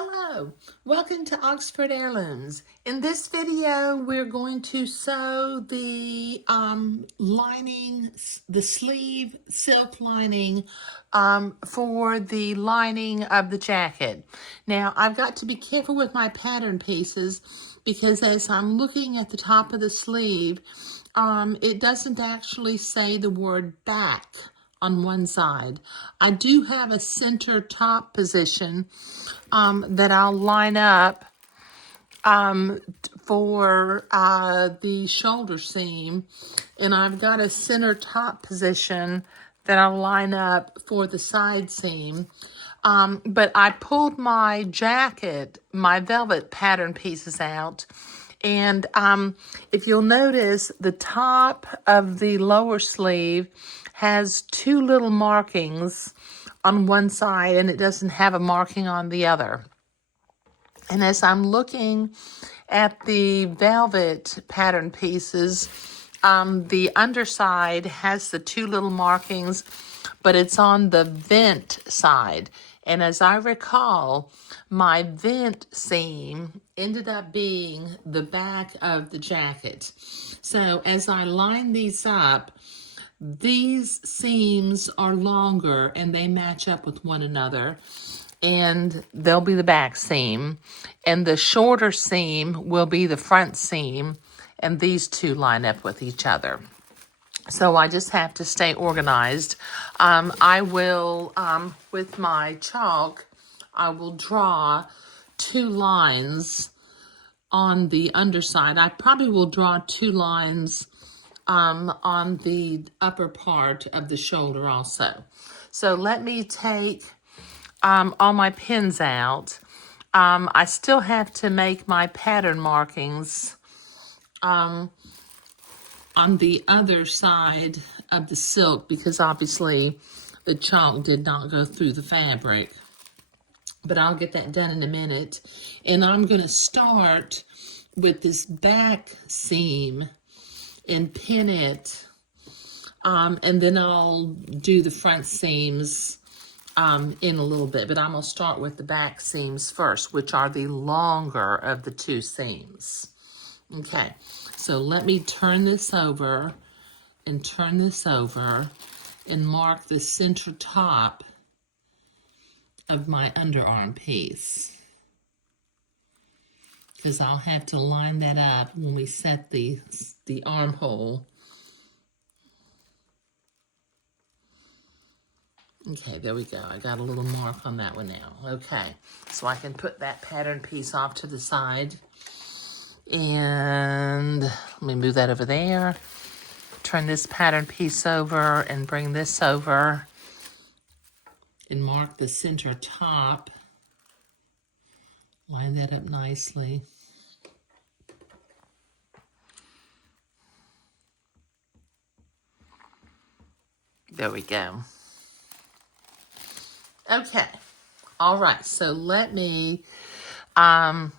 Hello, welcome to Oxford Heirlooms. In this video, we're going to sew the lining, the sleeve silk lining for the lining of the jacket. Now, I've got to be careful with my pattern pieces because as I'm looking at the top of the sleeve, it doesn't actually say the word back on one side. I do have a center top position that I'll line up for the shoulder seam, and I've got a center top position that I'll line up for the side seam. But I pulled my jacket, my velvet pattern pieces out, and if you'll notice, the top of the lower sleeve has two little markings on one side, and it doesn't have a marking on the other. And as I'm looking at the velvet pattern pieces, the underside has the two little markings, but it's on the vent side. And as I recall, my vent seam ended up being the back of the jacket. So as I line these up, these seams are longer and they match up with one another, and they'll be the back seam, and the shorter seam will be the front seam, and these two line up with each other. So I just have to stay organized. I will, with my chalk, I will draw two lines on the underside. I probably will draw two lines on the upper part of the shoulder also. So let me take all my pins out. I still have to make my pattern markings on the other side of the silk because obviously the chalk did not go through the fabric. But I'll get that done in a minute. And I'm going to start with this back seam and pin it, and then I'll do the front seams in a little bit, but I'm going to start with the back seams first, which are the longer of the two seams. Okay, so let me turn this over and mark the center top of my underarm piece, because I'll have to line that up when we set the armhole. Okay, there we go. I got a little mark on that one now. Okay, so I can put that pattern piece off to the side. And let me move that over there. Turn this pattern piece over and bring this over and mark the center top. Line that up nicely. There we go. Okay. All right. So let me, I've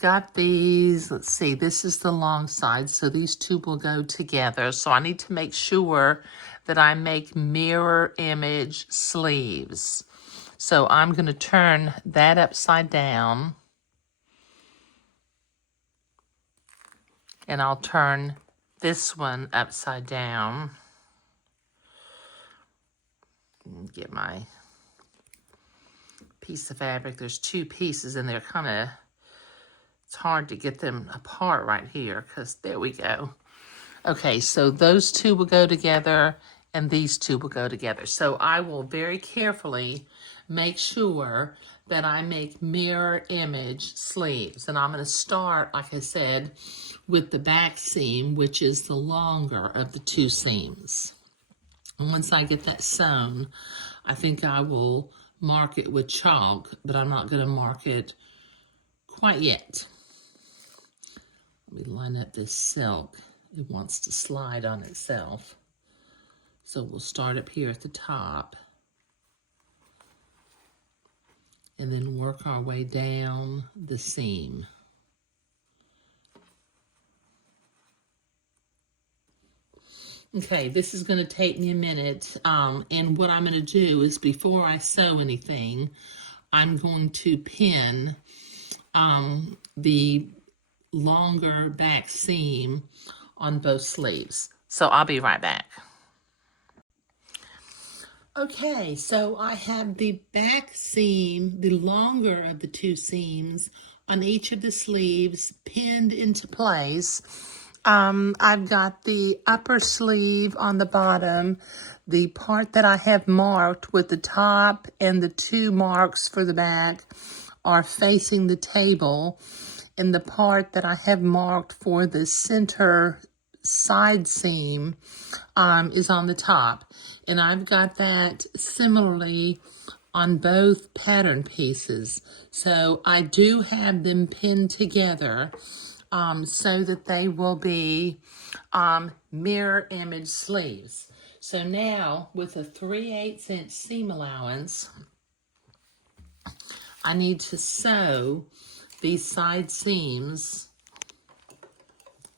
got these, let's see, this is the long side. So these two will go together. So I need to make sure that I make mirror image sleeves. So I'm going to turn that upside down, and I'll turn this one upside down. Get my piece of fabric. There's two pieces and they're kind of, it's hard to get them apart right here because there we go. Okay, so those two will go together and these two will go together. So I will very carefully make sure that I make mirror image sleeves. And I'm going to start, like I said, with the back seam, which is the longer of the two seams. And once I get that sewn, I think I will mark it with chalk, but I'm not going to mark it quite yet. Let me line up this silk. It wants to slide on itself. So we'll start up here at the top and then work our way down the seam. Okay, this is going to take me a minute, and what I'm going to do is before I sew anything, I'm going to pin the longer back seam on both sleeves. So I'll be right back. Okay, so I have the back seam, the longer of the two seams on each of the sleeves pinned into place. I've got the upper sleeve on the bottom, the part that I have marked with the top and the two marks for the back are facing the table, and the part that I have marked for the center side seam is on the top. And I've got that similarly on both pattern pieces. So I do have them pinned together so that they will be mirror image sleeves. So now with a 3/8 inch seam allowance, I need to sew these side seams.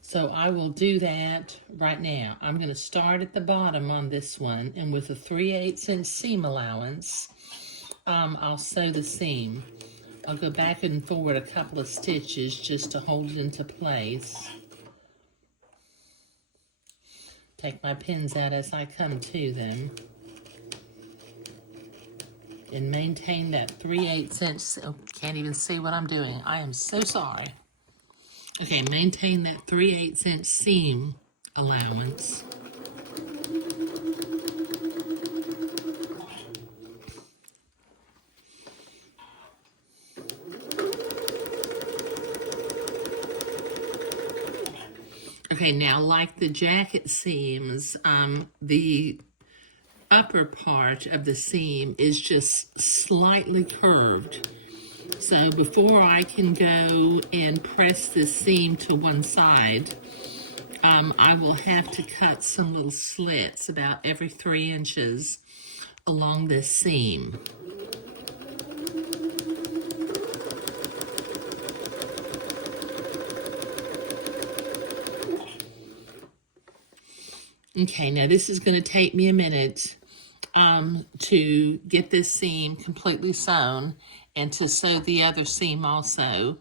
So I will do that right now. I'm going to start at the bottom on this one, and with a 3/8 inch seam allowance, I'll sew the seam. I'll go back and forward a couple of stitches just to hold it into place. Take my pins out as I come to them. And maintain that 3/8 inch, oh, can't even see what I'm doing. I am so sorry. Okay, maintain that 3/8 inch seam allowance. Okay, now like the jacket seams, the upper part of the seam is just slightly curved. So before I can go and press this seam to one side, I will have to cut some little slits about every 3 inches along this seam. Okay, now this is going to take me a minute to get this seam completely sewn and to sew the other seam also.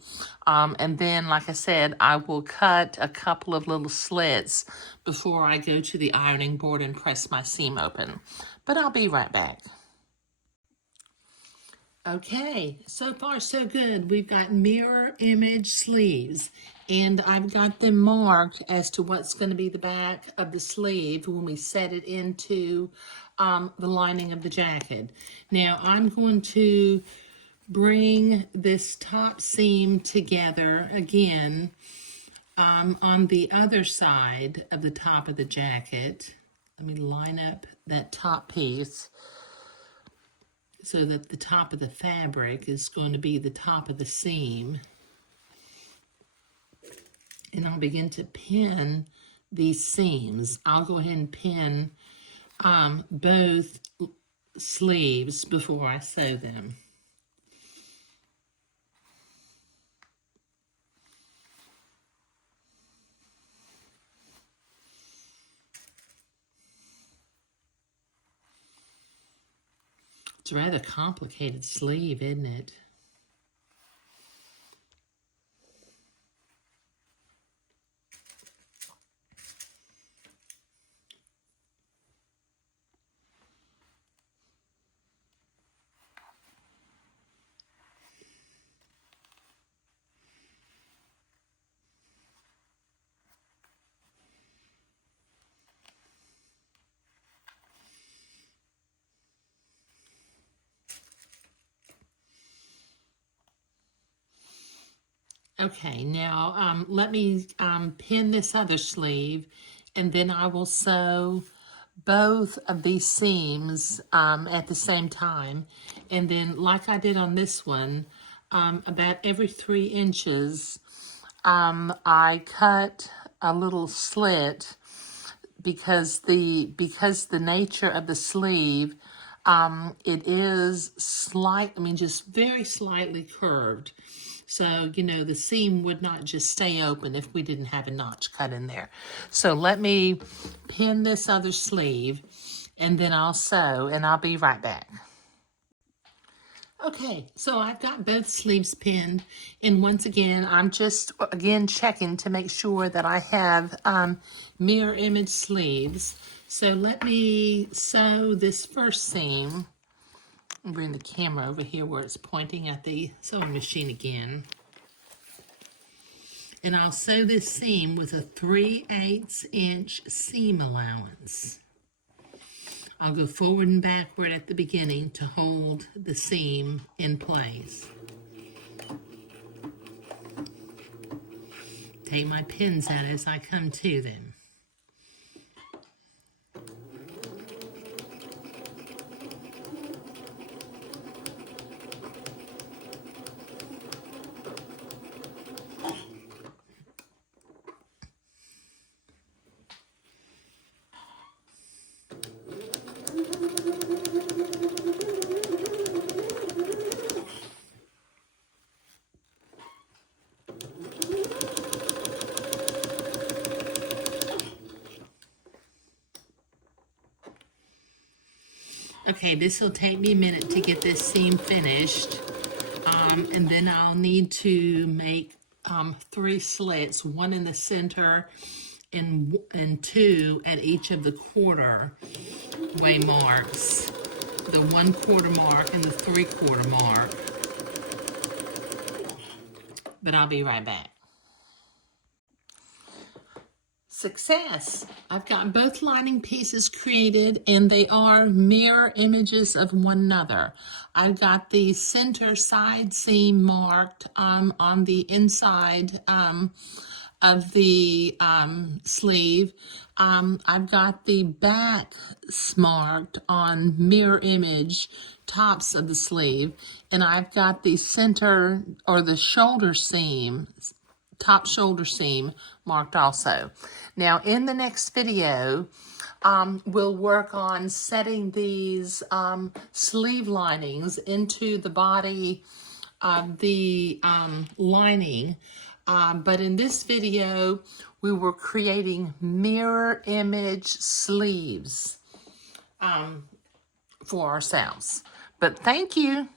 And then, like I said, I will cut a couple of little slits before I go to the ironing board and press my seam open. But I'll be right back. Okay, so far so good. We've got mirror image sleeves, and I've got them marked as to what's going to be the back of the sleeve when we set it into the lining of the jacket. Now I'm going to bring this top seam together again on the other side of the top of the jacket. Let me line up that top piece so that the top of the fabric is going to be the top of the seam. And I'll begin to pin these seams. I'll go ahead and pin both sleeves before I sew them. It's a rather complicated sleeve, isn't it? Okay, now let me pin this other sleeve, and then I will sew both of these seams at the same time. And then, like I did on this one, about every 3 inches, I cut a little slit because the nature of the sleeve, it is just very slightly curved. So, you know, the seam would not just stay open if we didn't have a notch cut in there. So let me pin this other sleeve, and then I'll sew, and I'll be right back. Okay, so I've got both sleeves pinned, and once again, I'm just checking to make sure that I have mirror image sleeves. So let me sew this first seam. I'll bring the camera over here where it's pointing at the sewing machine again. And I'll sew this seam with a 3/8 inch seam allowance. I'll go forward and backward at the beginning to hold the seam in place. Take my pins out as I come to them. Okay, this will take me a minute to get this seam finished, and then I'll need to make 3 slits, one in the center and 2 at each of the quarter way marks, the 1/4 mark and the 3/4 mark. But I'll be right back. Success! I've got both lining pieces created, and they are mirror images of one another. I've got the center side seam marked on the inside of the sleeve. I've got the back marked on mirror image tops of the sleeve, and I've got the center or the shoulder seam, top shoulder seam marked also. Now in the next video, we'll work on setting these sleeve linings into the body of the lining. But in this video, we were creating mirror image sleeves for ourselves. But thank you.